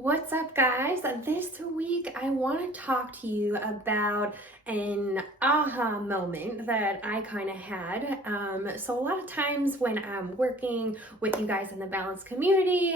What's up, guys? This week I want to talk to you about an aha moment that I kind of had. So a lot of times when I'm working with you guys in the balance community,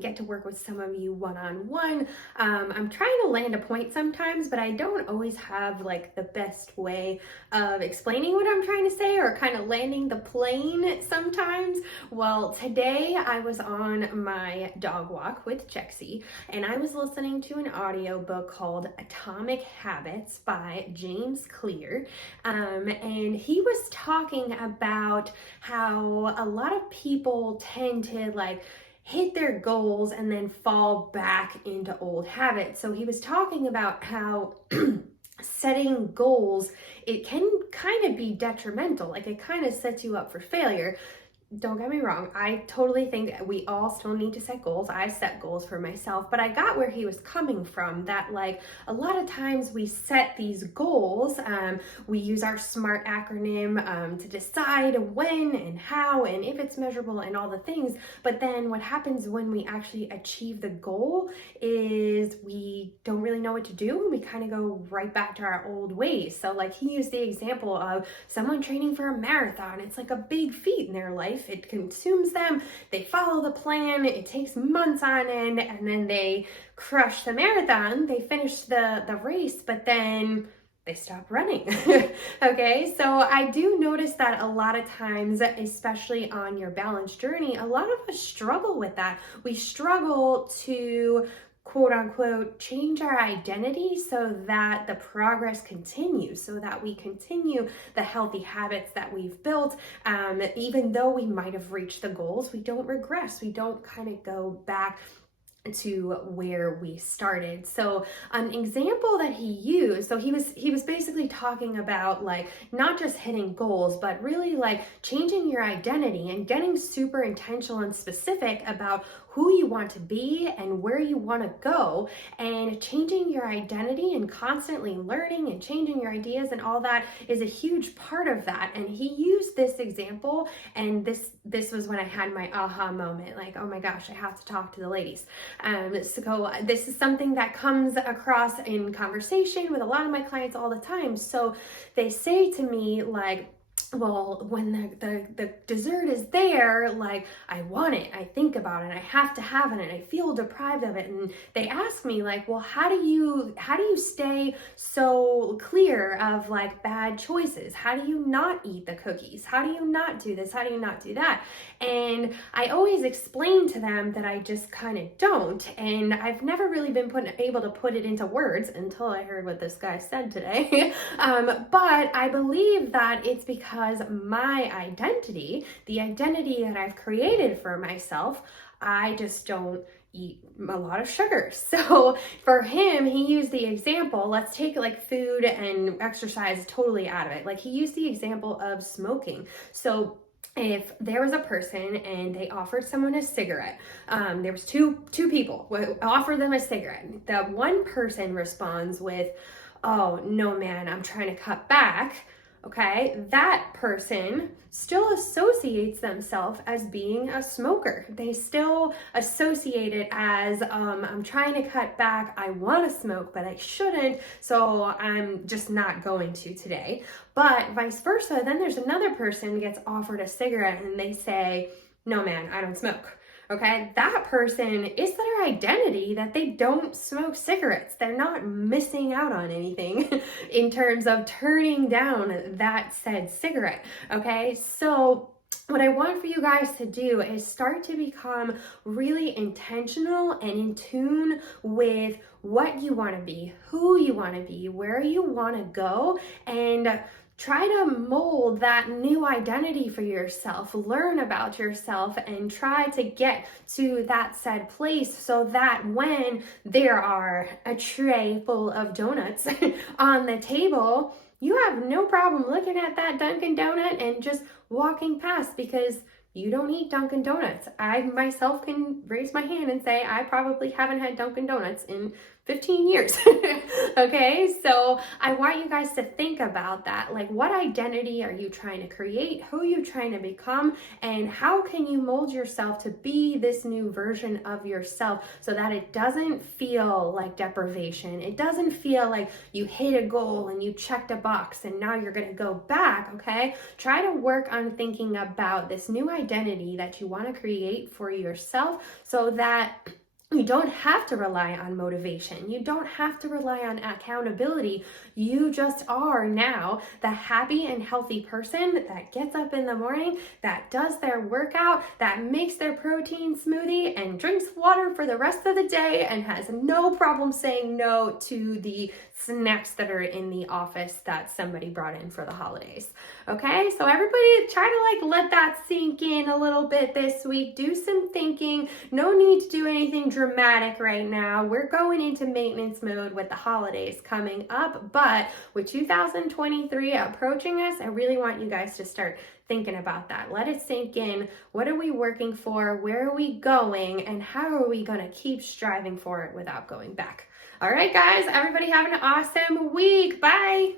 get to work with some of you one-on-one. I'm trying to land a point sometimes, but I don't always have like the best way of explaining what I'm trying to say or kind of landing the plane sometimes. Well, today I was on my dog walk with Jexie, and I was listening to an audiobook called Atomic Habits by James Clear. And he was talking about how a lot of people tend to hit their goals and then fall back into old habits. So he was talking about how setting goals, it can kind of be detrimental. Like it kind of sets you up for failure. Don't get me wrong, I totally think we all still need to set goals. I set goals for myself, but I got where he was coming from, that a lot of times we set these goals, we use our SMART acronym to decide when and how and if it's measurable and all the things, but then what happens when we actually achieve the goal is we don't really know what to do. We kind of go right back to our old ways. So he used the example of someone training for a marathon. It's like a big feat in their life. It consumes them. They follow the plan. It takes months on end, and then they crush the marathon. They finish the race, but then they stop running. Okay, so I do notice that a lot of times, especially on your balance journey, a lot of us struggle with that. We struggle to quote unquote change our identity so that the progress continues, so that we continue the healthy habits that we've built. Even though we might have reached the goals, we don't regress. We don't kind of go back to where we started. So an example that he used, so he was basically talking about not just hitting goals, but really changing your identity and getting super intentional and specific about who you want to be and where you want to go, and changing your identity and constantly learning and changing your ideas and all that is a huge part of that. And he used this example, and this was when I had my aha moment, oh my gosh, I have to talk to the ladies. So this is something that comes across in conversation with a lot of my clients all the time. So they say to me well, when the dessert is there, I want it, I think about it, I have to have it, and I feel deprived of it. And they ask me well, how do you stay so clear of bad choices? How do you not eat the cookies? How do you not do this? How do you not do that? And I always explain to them that I just kind of don't. And I've never really been able to put it into words until I heard what this guy said today. But I believe that it's because my identity, the identity that I've created for myself, I just don't eat a lot of sugar. So for him, he used the example, let's take food and exercise totally out of it. He used the example of smoking. So if there was a person and they offered someone a cigarette, there was two people offer them a cigarette. The one person responds with, "Oh no, man, I'm trying to cut back." Okay, that person still associates themselves as being a smoker. They still associate it as, I'm trying to cut back, I want to smoke, but I shouldn't, so I'm just not going to today. But vice versa, then there's another person gets offered a cigarette and they say, "No, man, I don't smoke." Okay, that person is their identity that they don't smoke cigarettes. They're not missing out on anything in terms of turning down that said cigarette. Okay, so what I want for you guys to do is start to become really intentional and in tune with what you want to be, who you want to be, where you want to go, and try to mold that new identity for yourself, learn about yourself, and try to get to that said place so that when there are a tray full of donuts on the table, you have no problem looking at that Dunkin' Donut and just walking past, because you don't eat Dunkin' Donuts. I myself can raise my hand and say I probably haven't had Dunkin' Donuts in 15 years. Okay, so I want you guys to think about that. Like, what identity are you trying to create? Who are you trying to become? And how can you mold yourself to be this new version of yourself so that it doesn't feel like deprivation? It doesn't feel like you hit a goal and you checked a box and now you're going to go back, okay? Try to work on thinking about this new identity that you want to create for yourself so that you don't have to rely on motivation. You don't have to rely on accountability. You just are now the happy and healthy person that gets up in the morning, that does their workout, that makes their protein smoothie and drinks water for the rest of the day and has no problem saying no to the snacks that are in the office that somebody brought in for the holidays. Okay, so everybody try to let that sink in a little bit this week. Do some thinking. No need to do anything dramatic right now. We're going into maintenance mode with the holidays coming up, but with 2023 approaching us, I really want you guys to start thinking about that. Let it sink in. What are we working for? Where are we going? And how are we going to keep striving for it without going back? All right, guys, everybody have an awesome week. Bye.